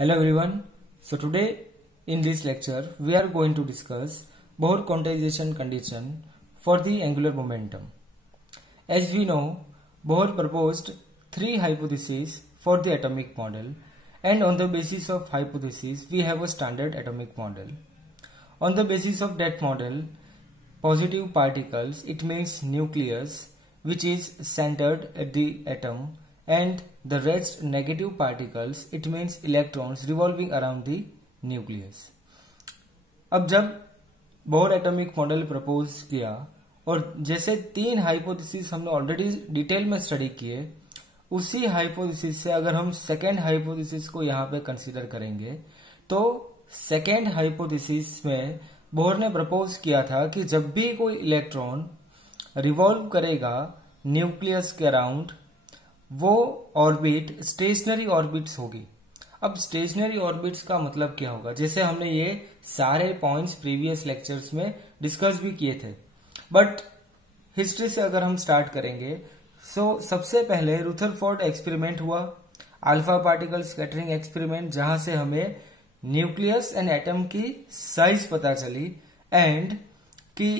Hello everyone. So today in this lecture we are going to discuss Bohr quantization condition for the angular momentum. As we know, Bohr proposed three hypotheses for the atomic model, and on the basis of hypothesis we have a standard atomic model. On the basis of that model, positive particles, it means nucleus, which is centered at the atom, and the rest negative particles, it means electrons revolving around the nucleus. अब जब bore atomic model propose किया और जैसे तीन hypothesis हमने already detail में study किए, उसी हाइपोथेसिस से अगर हम सेकेंड हाइपोथेसिस को यहाँ पे कंसीडर करेंगे तो सेकेंड हाइपोथेसिस में बोर ने प्रपोज किया था कि जब भी कोई इलेक्ट्रॉन रिवॉल्व करेगा न्यूक्लियस के अराउंड, वो ऑर्बिट स्टेशनरी ऑर्बिट्स होगी. अब स्टेशनरी ऑर्बिट्स का मतलब क्या होगा, जैसे हमने ये सारे पॉइंट्स प्रीवियस लेक्चर्स में डिस्कस भी किए थे, बट हिस्ट्री से अगर हम स्टार्ट करेंगे तो सबसे पहले रुथरफोर्ड एक्सपेरिमेंट हुआ, अल्फा पार्टिकल स्कैटरिंग एक्सपेरिमेंट, जहां से हमें न्यूक्लियस एंड एटम की साइज पता चली एंड कि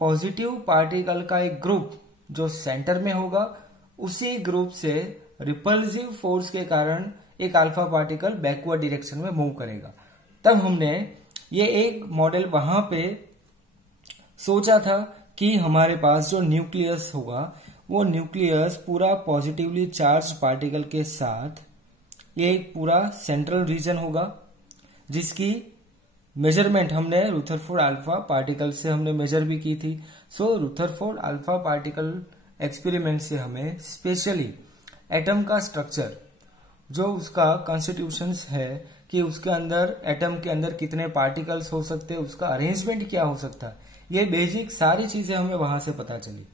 पॉजिटिव पार्टिकल का एक ग्रुप जो सेंटर में होगा, उसी ग्रुप से रिपल्सिव फोर्स के कारण एक अल्फा पार्टिकल बैकवर्ड डायरेक्शन में मूव करेगा. तब हमने ये एक मॉडल वहां पे सोचा था कि हमारे पास जो न्यूक्लियस होगा वो न्यूक्लियस पूरा पॉजिटिवली चार्ज पार्टिकल के साथ ये एक पूरा सेंट्रल रीजन होगा, जिसकी मेजरमेंट हमने रुथरफोर्ड अल्फा पार्टिकल से हमने मेजर भी की थी. सो रुथरफोर्ड अल्फा पार्टिकल एक्सपेरिमेंट से हमें स्पेशली एटम का स्ट्रक्चर, जो उसका कॉन्स्टिट्यूशंस है कि उसके अंदर एटम के अंदर कितने पार्टिकल्स हो सकते हैं, उसका अरेंजमेंट क्या हो सकता है, ये बेसिक सारी चीजें हमें वहां से पता चली.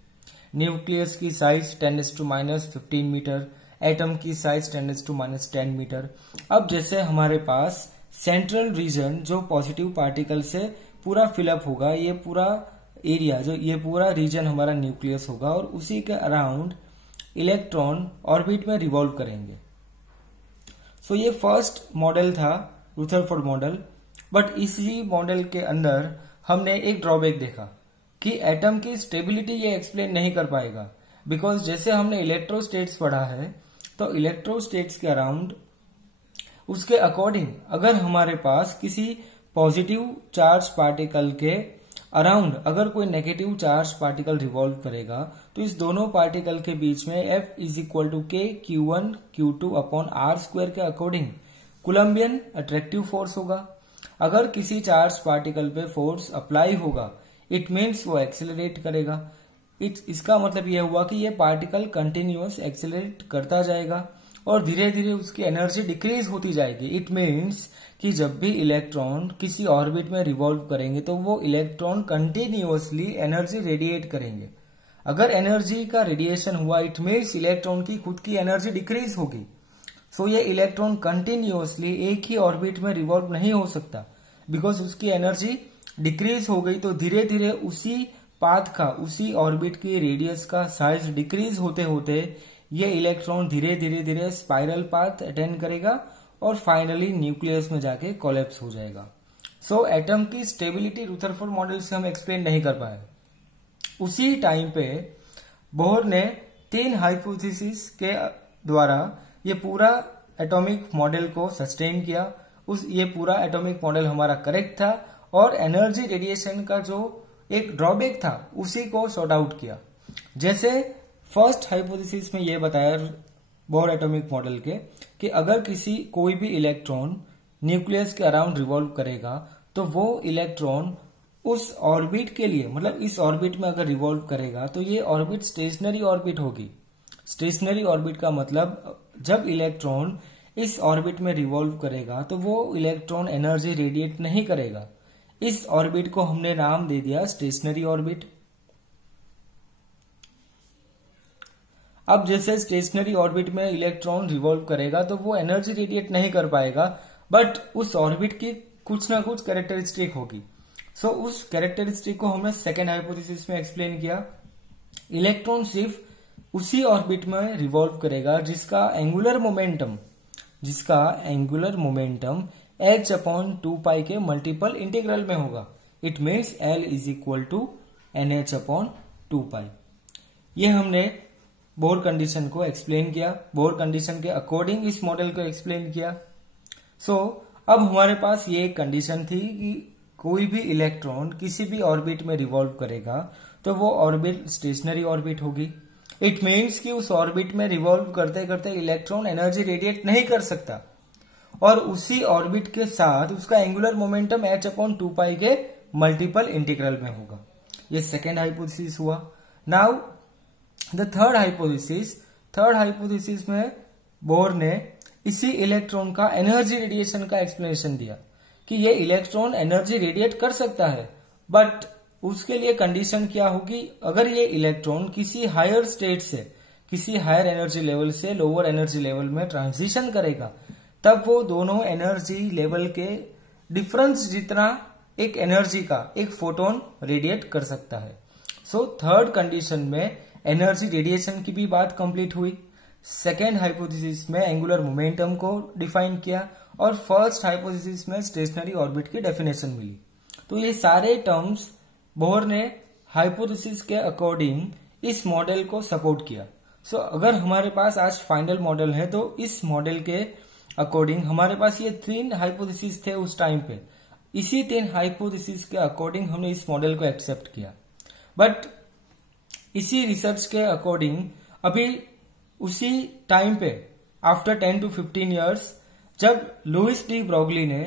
न्यूक्लियस की साइज 10⁻⁻15 मीटर, एटम की साइज 10⁻⁻10 मीटर. अब जैसे हमारे पास सेंट्रल रीजन जो पॉजिटिव पार्टिकल से पूरा फिलअप होगा, ये पूरा एरिया जो ये पूरा रीजन हमारा न्यूक्लियस होगा और उसी के अराउंड इलेक्ट्रॉन ऑर्बिट में रिवॉल्व करेंगे. सो ये फर्स्ट मॉडल था रुथरफोर्ड मॉडल, बट इसी मॉडल के अंदर हमने एक ड्रॉबैक देखा कि एटम की स्टेबिलिटी ये एक्सप्लेन नहीं कर पाएगा, बिकॉज जैसे हमने इलेक्ट्रोस्टेट्स पढ़ा है तो इलेक्ट्रोस्टेट्स के अराउंड उसके अकॉर्डिंग अगर हमारे पास किसी पॉजिटिव चार्ज पार्टिकल के अराउंड अगर कोई नेगेटिव चार्ज पार्टिकल रिवॉल्व करेगा तो इस दोनों पार्टिकल के बीच में F = K Q1 Q2 upon R² के अकॉर्डिंग कोलम्बियन अट्रैक्टिव फोर्स होगा. अगर किसी चार्ज पार्टिकल पे फोर्स अप्लाई होगा, इट मीन्स वो एक्सेलरेट करेगा. इसका मतलब यह हुआ कि ये पार्टिकल कंटिन्यूअस एक्सेलरेट करता जाएगा और धीरे धीरे उसकी एनर्जी डिक्रीज होती जाएगी. इट मीन्स कि जब भी इलेक्ट्रॉन किसी ऑर्बिट में रिवॉल्व करेंगे तो वो इलेक्ट्रॉन कंटिन्यूअसली एनर्जी रेडिएट करेंगे. अगर एनर्जी का रेडिएशन हुआ, इट मीन्स इलेक्ट्रॉन की खुद की एनर्जी डिक्रीज होगी. सो ये इलेक्ट्रॉन कंटिन्यूअसली एक ही ऑर्बिट में रिवॉल्व नहीं हो सकता, बिकॉज उसकी एनर्जी डिक्रीज हो गई तो धीरे धीरे उसी पाथ का, उसी ऑर्बिट की रेडियस का साइज डिक्रीज होते होते ये इलेक्ट्रॉन धीरे धीरे धीरे स्पाइरल पाथ अटेंड करेगा और फाइनली न्यूक्लियस में जाके कोलैप्स हो जाएगा. सो एटम की स्टेबिलिटी रुथरफोर्ड मॉडल से हम एक्सप्लेन नहीं कर पाए. उसी टाइम पे बोर ने तीन हाइपोथेसिस के द्वारा ये पूरा एटॉमिक मॉडल को सस्टेन किया. ये पूरा एटॉमिक मॉडल हमारा करेक्ट था और एनर्जी रेडिएशन का जो एक ड्रॉबैक था उसी को सॉर्ट आउट किया. जैसे फर्स्ट हाइपोथेसिस में ये बताया बोर एटॉमिक मॉडल के कि अगर कोई भी इलेक्ट्रॉन न्यूक्लियस के अराउंड रिवॉल्व करेगा तो वो इलेक्ट्रॉन उस ऑर्बिट के लिए, मतलब इस ऑर्बिट में अगर रिवॉल्व करेगा तो ये ऑर्बिट स्टेशनरी ऑर्बिट होगी. स्टेशनरी ऑर्बिट का मतलब जब इलेक्ट्रॉन इस ऑर्बिट में रिवॉल्व करेगा तो वो इलेक्ट्रॉन एनर्जी रेडिएट नहीं करेगा. इस ऑर्बिट को हमने नाम दे दिया स्टेशनरी ऑर्बिट. अब जैसे स्टेशनरी ऑर्बिट में इलेक्ट्रॉन रिवॉल्व करेगा तो वो एनर्जी रेडिएट नहीं कर पाएगा, बट उस ऑर्बिट की कुछ ना कुछ कैरेक्टरिस्टिक होगी. सो उस कैरेक्टरिस्टिक को हमने सेकेंड हाइपोथेसिस में एक्सप्लेन किया. इलेक्ट्रॉन सिर्फ उसी ऑर्बिट में रिवॉल्व करेगा जिसका एंगुलर मोमेंटम जिसका एंगुलर मोमेंटम h/2π के मल्टीपल इंटीग्रल में होगा। It means L is equal to NH/2π। ये हमने बोर कंडीशन को एक्सप्लेन किया, बोर कंडीशन के अकॉर्डिंग इस मॉडल को एक्सप्लेन किया। अब हमारे पास ये एक कंडीशन थी कि कोई भी इलेक्ट्रॉन किसी भी ऑर्बिट में रिवॉल्व करेगा तो वो ऑर्बिट स्टेशनरी ऑर्बिट होगी। इट मीन्स कि उस ऑर्बिट में रिवॉल्व करते करते इलेक्ट्रॉन एनर्जी रेडिएट नहीं कर सकता और उसी ऑर्बिट के साथ उसका एंगुलर मोमेंटम h/2π के मल्टीपल इंटीग्रल में होगा। ये सेकेंड हाइपोथेसिस हुआ। नाउ द थर्ड हाइपोथेसिस में बोर ने इसी इलेक्ट्रॉन का एनर्जी रेडिएशन का एक्सप्लेनेशन दिया कि ये इलेक्ट्रॉन एनर्जी रेडिएट कर सकता है, बट उसके लिए कंडीशन क्या होगी, अगर ये इलेक्ट्रॉन किसी हायर स्टेट से, किसी हायर एनर्जी लेवल से लोअर एनर्जी लेवल में ट्रांजिशन करेगा, तब वो दोनों एनर्जी लेवल के डिफरेंस जितना एक एनर्जी का एक फोटोन रेडिएट कर सकता है। थर्ड कंडीशन में एनर्जी रेडिएशन की भी बात कंप्लीट हुई। सेकेंड हाइपोथेसिस में एंगुलर मोमेंटम को डिफाइन किया और फर्स्ट हाइपोथेसिस में स्टेशनरी ऑर्बिट की डेफिनेशन मिली। तो ये सारे टर्म्स बोर ने हाइपोथेसिस के अकॉर्डिंग इस मॉडल को सपोर्ट किया। अगर हमारे पास आज फाइनल मॉडल है तो इस मॉडल के अकॉर्डिंग हमारे पास ये 3 हाइपोथेसिस थे उस टाइम पे। इसी 3 हाइपोथेसिस के अकॉर्डिंग हमने इस मॉडल को एक्सेप्ट किया। बट इसी रिसर्च के अकॉर्डिंग अभी उसी टाइम पे आफ्टर 10 to 15 ईयर्स जब लुईस डी ब्रोगली ने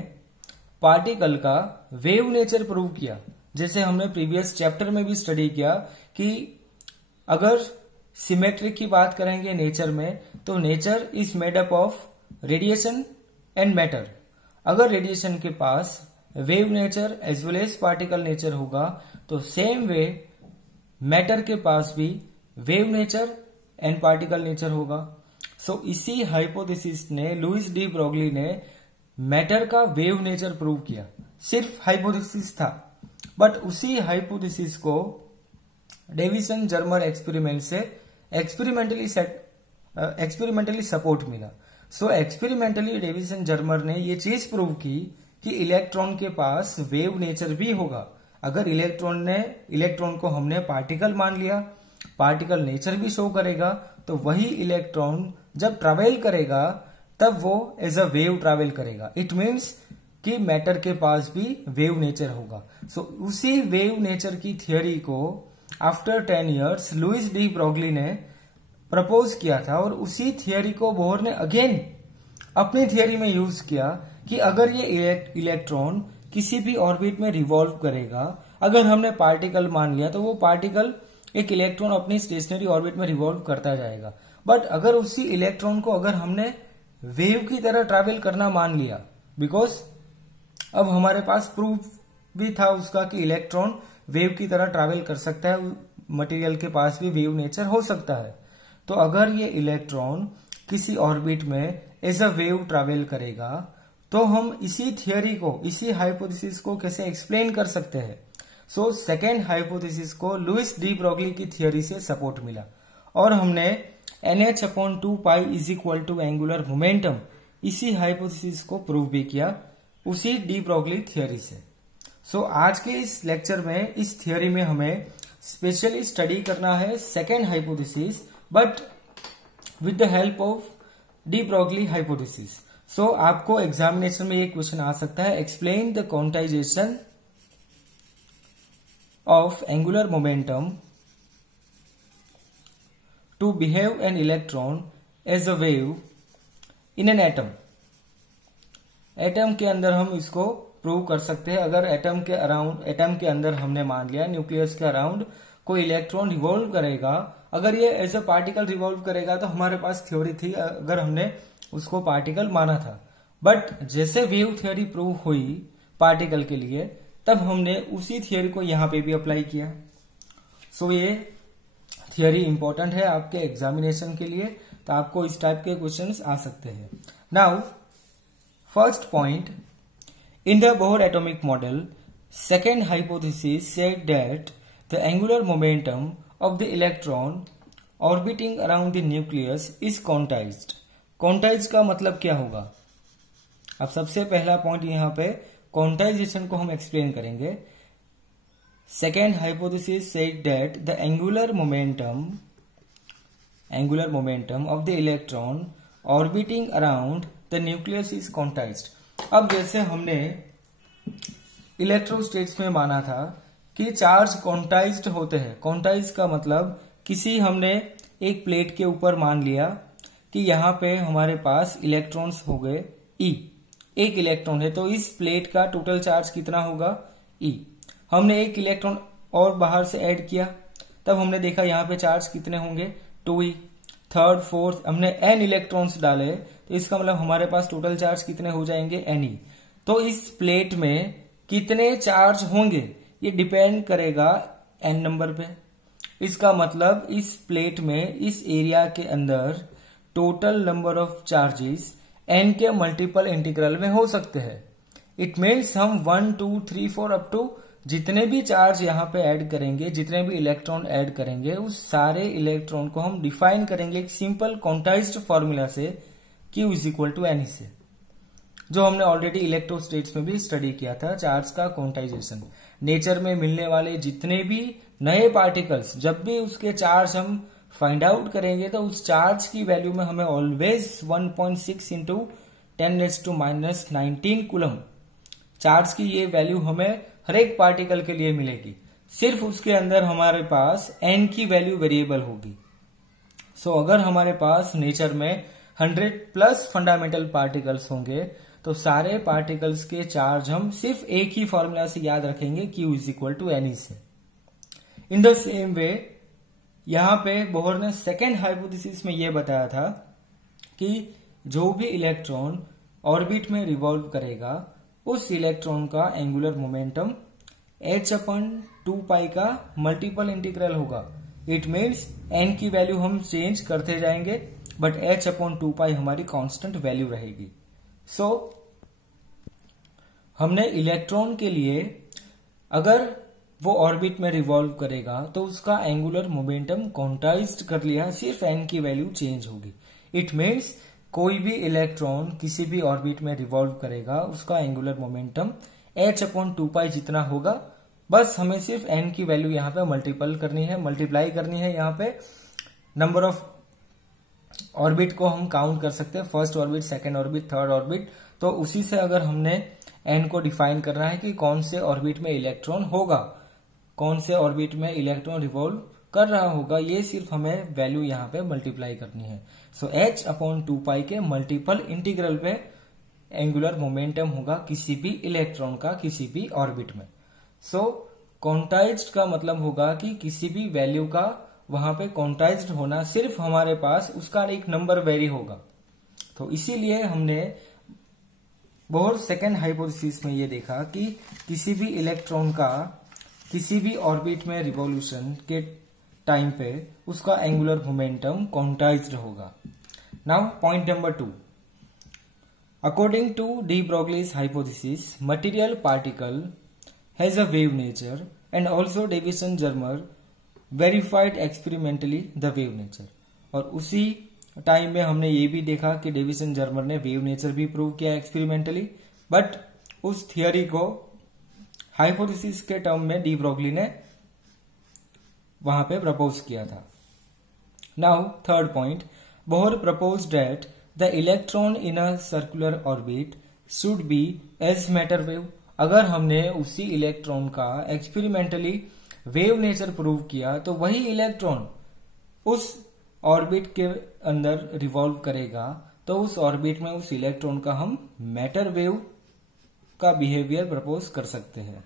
पार्टिकल का वेव नेचर प्रूव किया, जैसे हमने प्रीवियस चैप्टर में भी स्टडी किया कि अगर सिमेट्री की बात करेंगे नेचर में तो nature is made up of radiation and matter. अगर रेडिएशन के पास wave nature as well as particle nature होगा तो सेम वे मैटर के पास भी wave nature and particle nature होगा। इसी हाइपोथेसिस ने लुईस डी ब्रोगली ने मैटर का वेव नेचर प्रूव किया। सिर्फ हाइपोथेसिस था, बट उसी हाइपोथेसिस को डेविसन जर्मर एक्सपेरिमेंट से एक्सपेरिमेंटली सपोर्ट मिला। एक्सपेरिमेंटली डेविसन जर्मर ने ये चीज प्रूव की कि इलेक्ट्रॉन के पास वेव नेचर भी होगा। अगर इलेक्ट्रॉन को हमने पार्टिकल मान लिया, पार्टिकल नेचर भी शो करेगा, तो वही इलेक्ट्रॉन जब ट्रेवल करेगा तब वो एज अ वेव ट्रेवल करेगा। इट मीन्स कि मैटर के पास भी वेव नेचर होगा। उसी वेव नेचर की थियोरी को after 10 years Louis de Broglie ने प्रपोज किया था और उसी थियोरी को बोर ने अगेन अपनी थियोरी में यूज किया कि अगर ये इलेक्ट्रॉन किसी भी ऑर्बिट में रिवॉल्व करेगा, अगर हमने पार्टिकल मान लिया तो वो पार्टिकल एक इलेक्ट्रॉन अपनी स्टेशनरी ऑर्बिट में रिवॉल्व करता जाएगा। बट अगर उसी इलेक्ट्रॉन को अगर हमने वेव की तरह ट्रैवल करना मान लिया, बिकॉज अब हमारे पास प्रूफ भी था उसका कि इलेक्ट्रॉन वेव की तरह ट्रैवल कर सकता है, मटेरियल के पास भी वेव नेचर हो सकता है। तो अगर ये इलेक्ट्रॉन किसी ऑर्बिट में एज अ वेव ट्रैवल करेगा तो हम इसी थियोरी को, इसी हाइपोथेसिस को कैसे एक्सप्लेन कर सकते हैं। सेकेंड हाइपोथेसिस को लुईस डी ब्रोगली की थियोरी से सपोर्ट मिला और हमने NH/2π is equal to angular momentum इसी हाइपोथेसिस को प्रूव भी किया उसी डी ब्रोगली थियोरी से। आज के इस लेक्चर में इस थियोरी में हमें स्पेशली स्टडी करना है second hypothesis, but with the help of de Broglie hypothesis. आपको एग्जामिनेशन में ये क्वेश्चन आ सकता है, explain the quantization of angular momentum to behave an electron as a wave in an atom। Atom के अंदर हम इसको प्रूव कर सकते हैं। अगर एटम के अंदर हमने मान लिया न्यूक्लियस के अराउंड कोई इलेक्ट्रॉन रिवॉल्व करेगा, अगर ये एज अ पार्टिकल रिवॉल्व करेगा तो हमारे पास थ्योरी थी अगर हमने उसको पार्टिकल माना था। बट जैसे वेव थ्योरी प्रूव हुई पार्टिकल के लिए, तब हमने उसी थियोरी को यहां पे भी अप्लाई किया। ये थियोरी इंपॉर्टेंट है आपके एग्जामिनेशन के लिए, तो आपको इस टाइप के क्वेश्चंस आ सकते हैं। Now first point, in the bore atomic model second hypothesis said that the angular momentum of the electron orbiting around the nucleus is quantized quantize का मतलब क्या होगा। अब सबसे पहला पॉइंट यहाँ पे क्वांटाइजेशन को हम एक्सप्लेन करेंगे। Second hypothesis said that the angular momentum of the electron orbiting around the nucleus is quantized. अब जैसे हमने इलेक्ट्रोस्टेट्स में माना था कि चार्ज क्वांटाइज्ड होते हैं। क्वांटाइज का मतलब किसी हमने एक प्लेट के ऊपर मान लिया कि यहाँ पे हमारे पास इलेक्ट्रॉन्स हो गए ई, एक इलेक्ट्रॉन है तो इस प्लेट का टोटल चार्ज कितना होगा ई। हमने एक इलेक्ट्रॉन और बाहर से ऐड किया, तब हमने देखा यहाँ पे चार्ज कितने होंगे 2e। थर्ड फोर्थ हमने n इलेक्ट्रॉन्स डाले तो इसका मतलब हमारे पास टोटल चार्ज कितने हो जाएंगे ne। तो इस प्लेट में कितने चार्ज होंगे ये डिपेंड करेगा n नंबर पे। इसका मतलब इस प्लेट में इस एरिया के अंदर total number of charges n के मल्टीपल इंटीग्रल में हो सकते हैं। इट मीन्स हम 1 2 3 4 अप टू जितने भी चार्ज यहाँ पे ऐड करेंगे, जितने भी इलेक्ट्रॉन ऐड करेंगे, उस सारे इलेक्ट्रॉन को हम डिफाइन करेंगे एक सिंपल क्वांटाइज्ड फॉर्मूला से Q is equal to N से, जो हमने ऑलरेडी इलेक्ट्रोस्टेट्स में भी स्टडी किया था। चार्ज का क्वांटाइजेशन, नेचर में मिलने वाले जितने भी नए पार्टिकल्स, जब भी उसके चार्ज हम फाइंड आउट करेंगे तो उस चार्ज की वैल्यू में हमें ऑलवेज 1.6 इंटू 10⁻⁹ कूलम चार्ज की ये वैल्यू हमें हर एक पार्टिकल के लिए मिलेगी। सिर्फ उसके अंदर हमारे पास n की वैल्यू वेरिएबल होगी। सो अगर हमारे पास नेचर में 100+ फंडामेंटल पार्टिकल्स होंगे तो सारे पार्टिकल्स के चार्ज हम सिर्फ एक ही फॉर्मूला से याद रखेंगे Q is equal to N से। इन द सेम वे यहाँ पे बोहर ने सेकेंड हाइपोथेसिस में यह बताया था कि जो भी इलेक्ट्रॉन ऑर्बिट में रिवॉल्व करेगा उस इलेक्ट्रॉन का एंगुलर मोमेंटम h/2π का मल्टीपल इंटीग्रल होगा। इट मीन्स n की वैल्यू हम चेंज करते जाएंगे बट h/2π हमारी कांस्टेंट वैल्यू रहेगी। सो हमने इलेक्ट्रॉन के लिए अगर वो ऑर्बिट में रिवॉल्व करेगा तो उसका एंगुलर मोमेंटम क्वांटाइज्ड कर लिया, सिर्फ n की वैल्यू चेंज होगी। इट मीन्स कोई भी इलेक्ट्रॉन किसी भी ऑर्बिट में रिवॉल्व करेगा उसका एंगुलर मोमेंटम h/2π जितना होगा, बस हमें सिर्फ n की वैल्यू यहाँ पे मल्टीप्लाई करनी है। यहाँ पे नंबर ऑफ ऑर्बिट को हम काउंट कर सकते हैं, first orbit, second orbit, third orbit. तो उसी से अगर हमने n को डिफाइन करना है कि कौन से ऑर्बिट में इलेक्ट्रॉन होगा, कौन से ऑर्बिट में इलेक्ट्रॉन रिवॉल्व कर रहा होगा, ये सिर्फ हमें वैल्यू यहाँ पे मल्टीप्लाई करनी है। सो h/2π के मल्टीपल इंटीग्रल पे एंगुलर मोमेंटम होगा किसी भी इलेक्ट्रॉन का किसी भी ऑर्बिट में। सो क्वांटाइज्ड का मतलब होगा कि किसी भी वैल्यू का वहां पे क्वांटाइज्ड होना, सिर्फ हमारे पास उसका एक नंबर वेरी होगा। तो इसीलिए हमने बोहर सेकेंड हाइपोथेसिस में ये देखा कि किसी भी इलेक्ट्रॉन का किसी भी ऑर्बिट में रिवॉल्यूशन के टाइम पे उसका एंगुलर मोमेंटम क्वांटाइज्ड होगा। Now point number 2, according to de Broglie's hypothesis material particle has a wave nature and also Davisson Germer verified experimentally the wave nature. और उसी टाइम में हमने ये भी देखा कि डेविसन जर्मर ने वेव नेचर भी प्रूव किया एक्सपेरिमेंटली, बट उस थियोरी को हाइपोथेसिस के टर्म में डी ब्रोगली ने वहां पे प्रपोज किया था। Now third point, Bohr propose that the electron in a circular orbit should be as matter wave. अगर हमने उसी इलेक्ट्रॉन का एक्सपेरिमेंटली वेव नेचर प्रूव किया तो वही इलेक्ट्रॉन उस ऑर्बिट के अंदर रिवॉल्व करेगा तो उस ऑर्बिट में उस इलेक्ट्रॉन का हम मैटर वेव का बिहेवियर प्रपोज कर सकते हैं।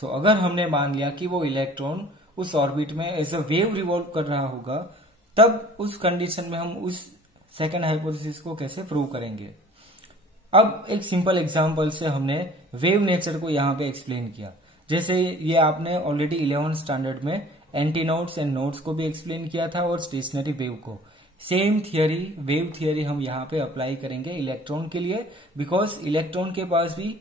सो अगर हमने मान लिया कि वो इलेक्ट्रॉन उस ऑर्बिट में एज अ वेव रिवॉल्व कर रहा होगा, तब उस कंडीशन में हम उस सेकेंड हाइपोथेसिस को कैसे प्रूव करेंगे। अब एक सिंपल एग्जांपल से हमने वेव नेचर को यहाँ पे एक्सप्लेन किया। जैसे ये आपने ऑलरेडी 11th स्टैंडर्ड में एंटी नोड्स एंड नोड्स को भी एक्सप्लेन किया था और स्टेशनरी वेव को। सेम थियरी, वेव थियरी हम यहाँ पे अप्लाई करेंगे इलेक्ट्रॉन के लिए, बिकॉज इलेक्ट्रॉन के पास भी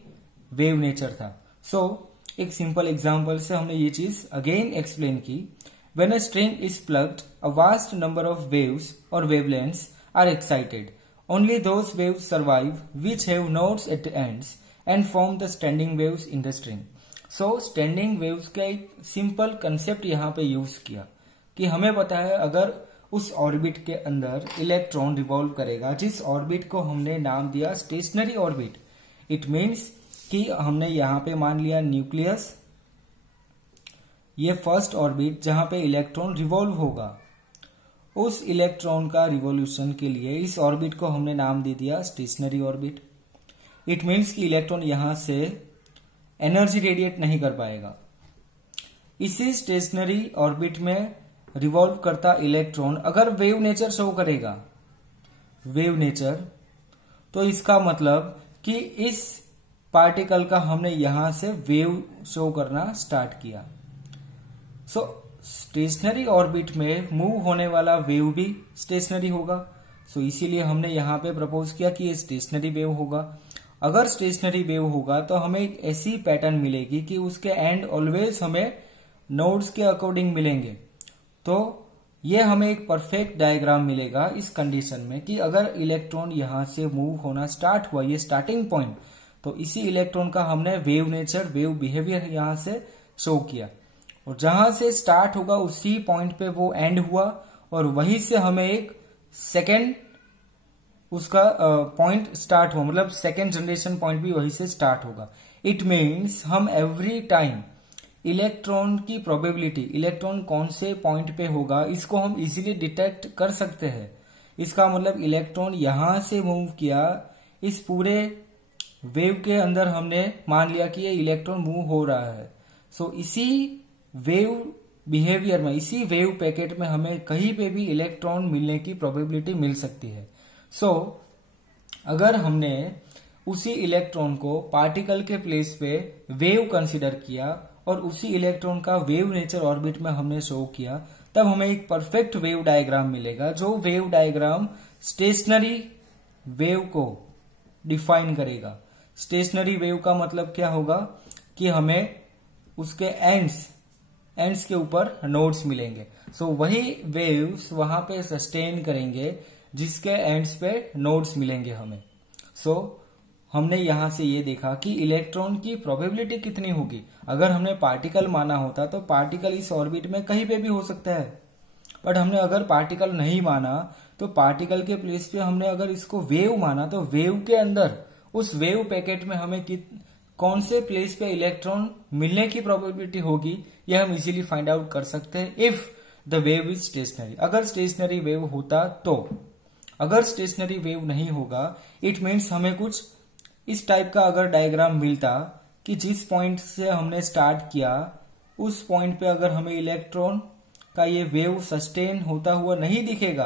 वेव नेचर था। सो एक सिंपल एग्जांपल से हमने ये चीज अगेन एक्सप्लेन की। When a string is plugged, a vast number of waves और wavelengths are excited. Only those waves survive which have nodes at the ends and form the standing waves in the string. So standing waves का एक simple concept यहाँ पे use किया कि हमें पता है अगर उस ऑर्बिट के अंदर इलेक्ट्रॉन रिवॉल्व करेगा, जिस ऑर्बिट को हमने नाम दिया स्टेशनरी ऑर्बिट, इट मीन्स कि हमने यहाँ पे मान लिया न्यूक्लियस, ये फर्स्ट ऑर्बिट जहां पे इलेक्ट्रॉन रिवॉल्व होगा, उस इलेक्ट्रॉन का रिवॉल्यूशन के लिए इस ऑर्बिट को हमने नाम दे दिया स्टेशनरी ऑर्बिट। इट मीन्स कि इलेक्ट्रॉन यहां से एनर्जी रेडिएट नहीं कर पाएगा। इसी स्टेशनरी ऑर्बिट में रिवॉल्व करता इलेक्ट्रॉन अगर वेव नेचर शो करेगा, वेव नेचर, तो इसका मतलब कि इस पार्टिकल का हमने यहां से वेव शो करना स्टार्ट किया। सो स्टेशनरी ऑर्बिट में मूव होने वाला वेव भी स्टेशनरी होगा। सो इसीलिए हमने यहां पे प्रपोज किया कि ये स्टेशनरी वेव होगा। अगर स्टेशनरी वेव होगा तो हमें एक ऐसी पैटर्न मिलेगी कि उसके एंड ऑलवेज हमें नोड्स के अकॉर्डिंग मिलेंगे। तो ये हमें एक परफेक्ट डायग्राम मिलेगा इस कंडीशन में कि अगर इलेक्ट्रॉन यहां से मूव होना स्टार्ट हुआ, ये स्टार्टिंग पॉइंट, तो इसी इलेक्ट्रॉन का हमने वेव नेचर, वेव बिहेवियर यहां से शो किया, और जहां से स्टार्ट होगा उसी पॉइंट पे वो एंड हुआ, और वहीं से हमें एक सेकेंड उसका पॉइंट स्टार्ट हुआ, मतलब सेकेंड जनरेशन पॉइंट भी वहीं से स्टार्ट होगा। इट मीन्स हम एवरी टाइम इलेक्ट्रॉन की प्रोबेबिलिटी, इलेक्ट्रॉन कौन से पॉइंट पे होगा, इसको हम इजीली डिटेक्ट कर सकते हैं। इसका मतलब इलेक्ट्रॉन यहां से मूव किया, इस पूरे वेव के अंदर हमने मान लिया कि ये इलेक्ट्रॉन मूव हो रहा है। सो इसी वेव बिहेवियर में, इसी वेव पैकेट में हमें कहीं पे भी इलेक्ट्रॉन मिलने की प्रोबेबिलिटी मिल सकती है। सो अगर हमने उसी इलेक्ट्रॉन को पार्टिकल के प्लेस पे वेव कंसीडर किया और उसी इलेक्ट्रॉन का वेव नेचर ऑर्बिट में हमने शो किया, तब हमें एक परफेक्ट वेव डायग्राम मिलेगा, जो वेव डायग्राम स्टेशनरी वेव को डिफाइन करेगा। स्टेशनरी वेव का मतलब क्या होगा कि हमें उसके एंड्स के ऊपर नोड्स मिलेंगे। सो वही वेव्स वहां पे सस्टेन करेंगे जिसके एंड्स पे नोड्स मिलेंगे हमें। सो हमने यहां से ये देखा कि इलेक्ट्रॉन की प्रोबेबिलिटी कितनी होगी। अगर हमने पार्टिकल माना होता तो पार्टिकल इस ऑर्बिट में कहीं पे भी हो सकता है, बट हमने अगर पार्टिकल नहीं माना तो पार्टिकल के प्लेस पे हमने अगर इसको वेव माना, तो वेव के अंदर उस वेव पैकेट में हमें कौन से प्लेस पे इलेक्ट्रॉन मिलने की प्रोबेबिलिटी होगी, यह हम इजीली फाइंड आउट कर सकते हैं if the wave is stationary. अगर स्टेशनरी वेव होता तो, अगर स्टेशनरी वेव नहीं होगा, इट मीन्स हमें कुछ इस टाइप का अगर डायग्राम मिलता कि जिस पॉइंट से हमने स्टार्ट किया उस पॉइंट पे अगर हमें इलेक्ट्रॉन का ये वेव सस्टेन होता हुआ नहीं दिखेगा,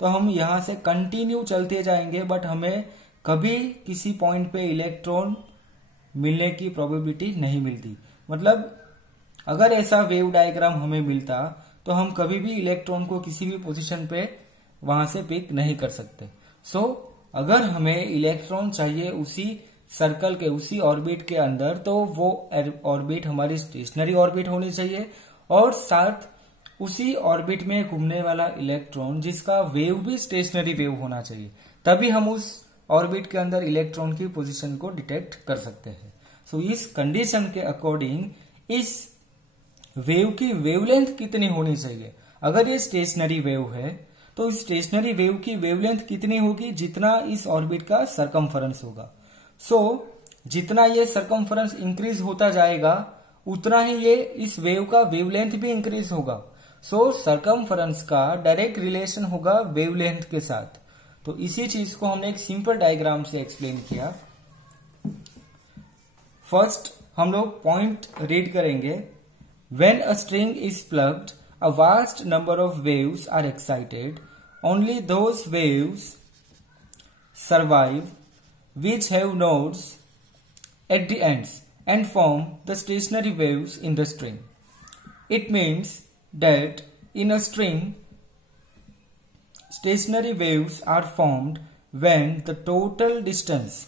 तो हम यहां से कंटिन्यू चलते जाएंगे, बट हमें कभी किसी पॉइंट पे इलेक्ट्रॉन मिलने की प्रोबेबिलिटी नहीं मिलती। मतलब अगर ऐसा वेव डायग्राम हमें मिलता तो हम कभी भी इलेक्ट्रॉन को किसी भी पोजीशन पे वहां से पिक नहीं कर सकते। सो अगर हमें इलेक्ट्रॉन चाहिए उसी सर्कल के, उसी ऑर्बिट के अंदर, तो वो ऑर्बिट हमारी स्टेशनरी ऑर्बिट होनी चाहिए, और साथ उसी ऑर्बिट में घूमने वाला इलेक्ट्रॉन जिसका वेव भी स्टेशनरी वेव होना चाहिए, तभी हम उस ऑर्बिट के अंदर इलेक्ट्रॉन की पोजीशन को डिटेक्ट कर सकते हैं। सो इस कंडीशन के अकॉर्डिंग इस वेव की वेवलेंथ कितनी होनी चाहिए। अगर ये स्टेशनरी वेव है तो इस स्टेशनरी वेव की वेवलेंथ कितनी होगी, जितना इस ऑर्बिट का सरकमफरेंस होगा। सो जितना ये सरकमफरेंस इंक्रीज होता जाएगा उतना ही ये इस वेव का वेवलेंथ भी इंक्रीज होगा। सो सरकमफरेंस का डायरेक्ट रिलेशन होगा वेवलेंथ के साथ। तो इसी चीज को हमने एक सिंपल डायग्राम से एक्सप्लेन किया। फर्स्ट हम लोग पॉइंट रीड करेंगे। When a string is plugged, a vast number of waves are excited. Only those waves survive which have nodes at the ends and form the stationary waves in the string. It means that in a string, stationary waves are formed when the total distance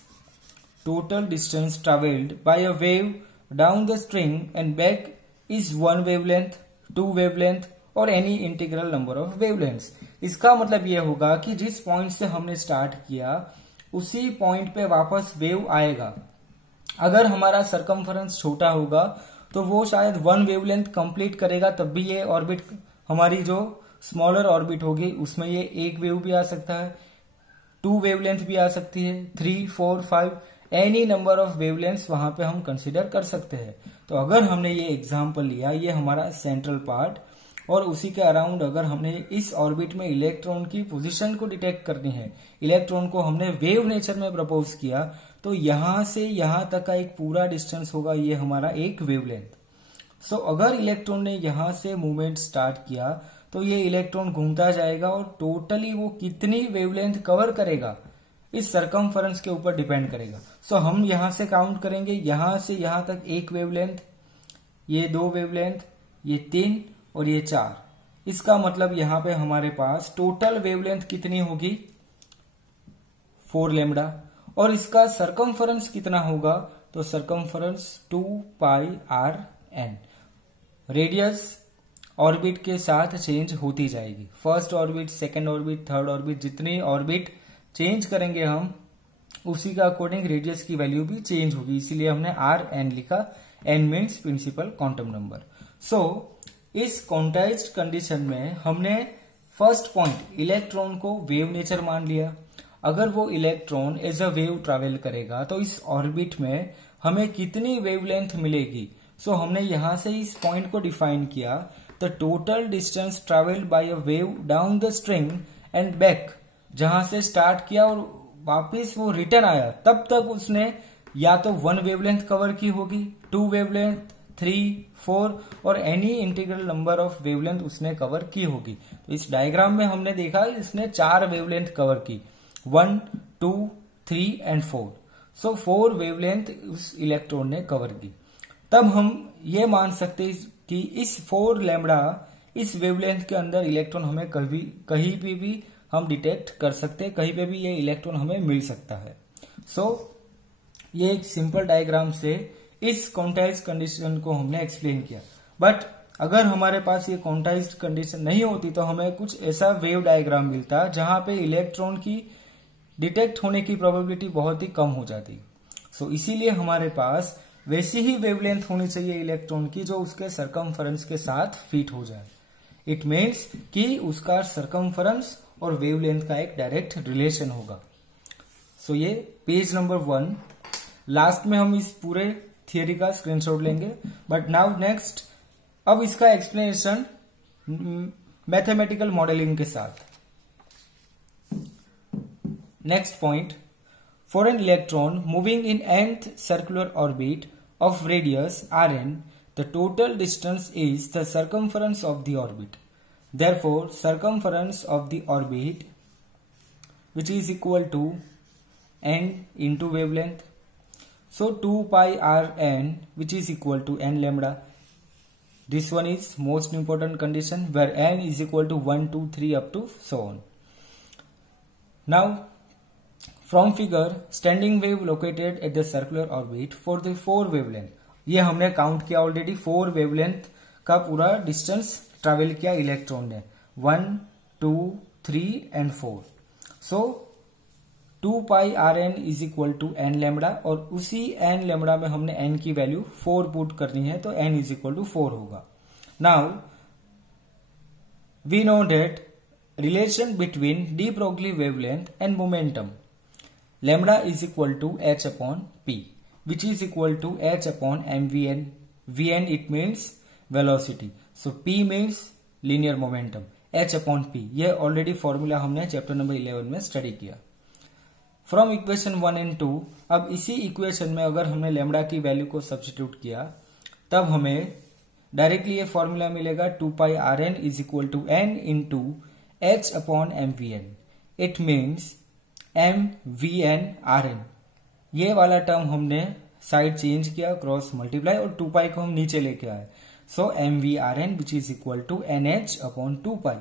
traveled by a wave down the string and back is one wavelength, two wavelength or any integral number of wavelengths. इसका मतलब ये होगा कि जिस point से हमने start किया उसी पॉइंट पे वापस वेव आएगा। अगर हमारा सरकमफरेंस छोटा होगा तो वो शायद 1 वेवलेंथ कंप्लीट करेगा, तब भी ये ऑर्बिट, हमारी जो स्मॉलर ऑर्बिट होगी उसमें ये 1 वेव भी आ सकता है, 2 वेवलेंथ भी आ सकती है, 3, 4, 5 एनी नंबर ऑफ वेवलेंथ्स वहां पे हम कंसिडर कर सकते हैं। तो अगर हमने ये एग्जांपल लिया, ये हमारा सेंट्रल पार्ट, और उसी के अराउंड अगर हमने इस ऑर्बिट में इलेक्ट्रॉन की पोजीशन को डिटेक्ट करनी है, इलेक्ट्रॉन को हमने वेव नेचर में प्रपोज किया, तो यहां से यहां तक का एक पूरा डिस्टेंस होगा, ये हमारा एक वेवलेंथ। सो अगर इलेक्ट्रॉन ने यहां से मूवमेंट स्टार्ट किया तो ये इलेक्ट्रॉन घूमता जाएगा और टोटली वो कितनी वेवलेंथ कवर करेगा इस सरकमफरेंस के ऊपर डिपेंड करेगा। सो हम यहां से काउंट करेंगे, यहां से यहां तक 1 वेवलेंथ, ये 2 वेवलेंथ, ये 3 और ये 4। इसका मतलब यहां पे हमारे पास टोटल वेवलेंथ कितनी होगी, 4 लैम्डा। और इसका सरकमफरेंस कितना होगा, तो सरकमफरेंस 2πrn। रेडियस ऑर्बिट के साथ चेंज होती जाएगी, first orbit, second orbit, third orbit, जितनी ऑर्बिट चेंज करेंगे हम उसी का अकॉर्डिंग रेडियस की वैल्यू भी चेंज होगी, इसीलिए हमने Rn लिखा। n means principal quantum number. So इस क्वांटाइज्ड कंडीशन में हमने फर्स्ट पॉइंट इलेक्ट्रॉन को वेव नेचर मान लिया। अगर वो electron as a wave travel करेगा तो इस ऑर्बिट में हमें कितनी वेवलेंथ मिलेगी। सो हमने यहां से इस पॉइंट को डिफाइन किया, the total distance travelled by a wave down the string and back. जहां से स्टार्ट किया और वापस वो रिटर्न आया, तब तक उसने या तो 1 वेवलेंथ कवर की होगी, 2 वेवलेंथ, 3, 4 और any integral number of wavelength उसने कवर की होगी। तो इस डायग्राम में हमने देखा इसने 4 वेवलेंथ कवर की, 1, 2, 3 एंड 4। सो 4 वेवलेंथ उस इलेक्ट्रॉन ने कवर की। तब हम ये मान सकते हैं कि इस 4 लैम्डा इस वेवलेंथ के अंदर इलेक्ट्रॉन हमें कहीं भी हम डिटेक्ट कर सकते हैं, कहीं पे भी ये इलेक्ट्रॉन हमें मिल सकता है। सो ये एक सिंपल डायग्राम से इस क्वांटाइज्ड कंडीशन को हमने एक्सप्लेन किया। बट अगर हमारे पास ये क्वांटाइज्ड कंडीशन नहीं होती तो हमें कुछ ऐसा वेव डायग्राम मिलता जहां पे इलेक्ट्रॉन की डिटेक्ट होने की प्रोबेबिलिटी बहुत ही कम हो जाती। सो इसीलिए हमारे पास वैसी ही वेवलेंथ होनी चाहिए इलेक्ट्रॉन की जो उसके सरकमफरेंस के साथ फिट हो जाए। इट मीन्स कि उसका सरकमफरेंस और वेवलेंथ का एक डायरेक्ट रिलेशन होगा। सो ये पेज नंबर 1, लास्ट में हम इस पूरे थियरी का स्क्रीनशॉट लेंगे। बट नाउ नेक्स्ट, अब इसका एक्सप्लेनेशन मैथमेटिकल मॉडलिंग के साथ। Next point, for an electron moving in nth circular orbit of radius Rn, the total distance is the circumference of the orbit. Therefore, circumference of the orbit, which is equal to n into wavelength. So 2πrn, which is equal to n lambda. This one is most important condition where n is equal to 1, 2, 3 up to so on. Now, from figure, standing wave located at the circular orbit for the 4 wavelength. ये हमने count किया already, 4 wavelength का पूरा distance travel किया electron ने, 1, 2, 3 and 4। So 2πrn is equal to n lambda, और उसी n lambda में हमने n की वैल्यू 4 पुट करनी है, तो n इज इक्वल टू 4 होगा। Now we know that relation between de Broglie wavelength and momentum, lambda is equal to h upon p, which is equal to h upon mvn. vn it means velocity, so p means linear momentum, h upon p। ये already formula हमने chapter number 11 में study किया। From equation 1 and 2, अब इसी equation में अगर हमने lambda की वैल्यू को सब्स्टिट्यूट किया तब हमें डायरेक्टली ये फॉर्मूला मिलेगा, 2πrn is equal to n into h upon mvn. It means mvn/rn। ये वाला टर्म हमने साइड चेंज किया, क्रॉस मल्टीप्लाई, और 2π को हम नीचे लेके आए। So mvrn which is equal to nh upon 2π,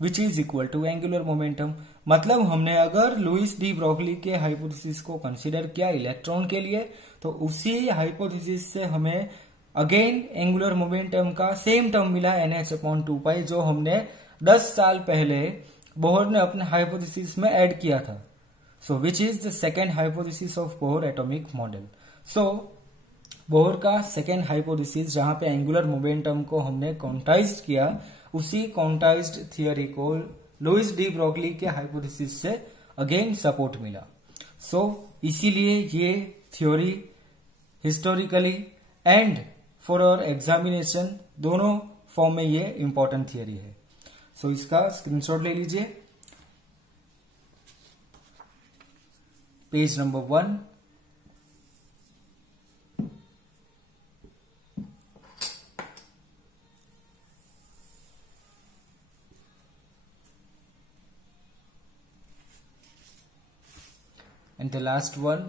which is equal to angular momentum. मतलब हमने अगर लुईस डी ब्रोगली के हाइपोथेसिस को कंसीडर किया इलेक्ट्रॉन के लिए, तो उसी हाइपोथेसिस से हमें अगेन एंगुलर मोमेंटम का सेम टर्म मिला, nh अपॉन 2π, जो हमने 10 साल पहले बोहर ने अपने हाइपोथेसिस में ऐड किया था. So which is the second hypothesis of Bohr atomic model. So Bohr का सेकेंड हाइपोथेसिस जहां पे एंगुलर मोमेंटम को हमने क्वांटाइज्ड किया, उसी क्वांटाइज्ड थियोरी को लुईस डी ब्रोगली के हाइपोथेसिस से अगेन सपोर्ट मिला. सो इसीलिए ये theory historically and for our examination दोनों फॉर्म में ये इंपॉर्टेंट थियोरी है. सो इसका स्क्रीनशॉट ले लीजिए. Page number 1. And the last one,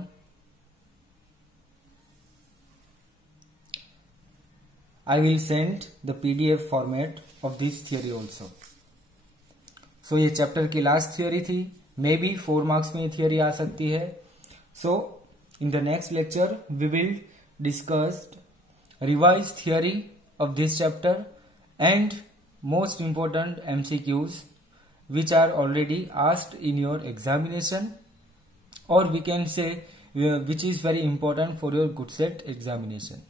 I will send the PDF format of this theory also. So ये चैप्टर की लास्ट थियोरी थी. मे बी 4 मार्क्स में ये थियोरी आ सकती है. So in the next lecture we will discuss revise theory of this chapter and most important MCQs which are already asked in your examination, or we can say which is very important for your good set examination.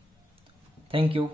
Thank you.